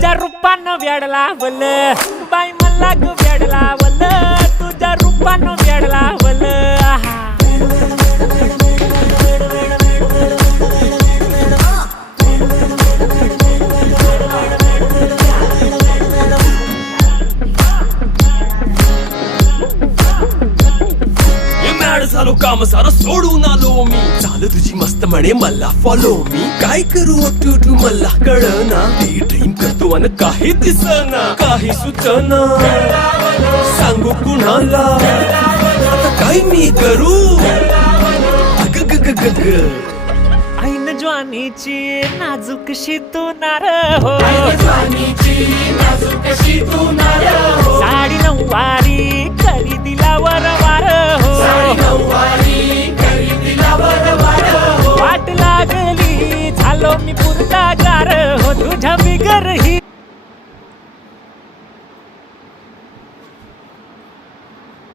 तुझ्या रूपानं वेड लावलं बाई मला ग वेड लावलं तुझ्या रूपानं वेड लावलं आहा. झालो काम सारं सोडून आलो मी चाल तुझी मस्त म्हणे मला फॉलो मी काय करू टू मला कळना ड्रीम करतो आणि काही दिसना काही सुचना सांगू कुणाला आता काय मी करू अग ग ग ग ग ऐन ज्वानीची नाजूकशी तू नार हो साडी नऊवारी करी दिला वरवार हो वाट लागली झालो मी पुरता गार हो तुझ्या बिगर ही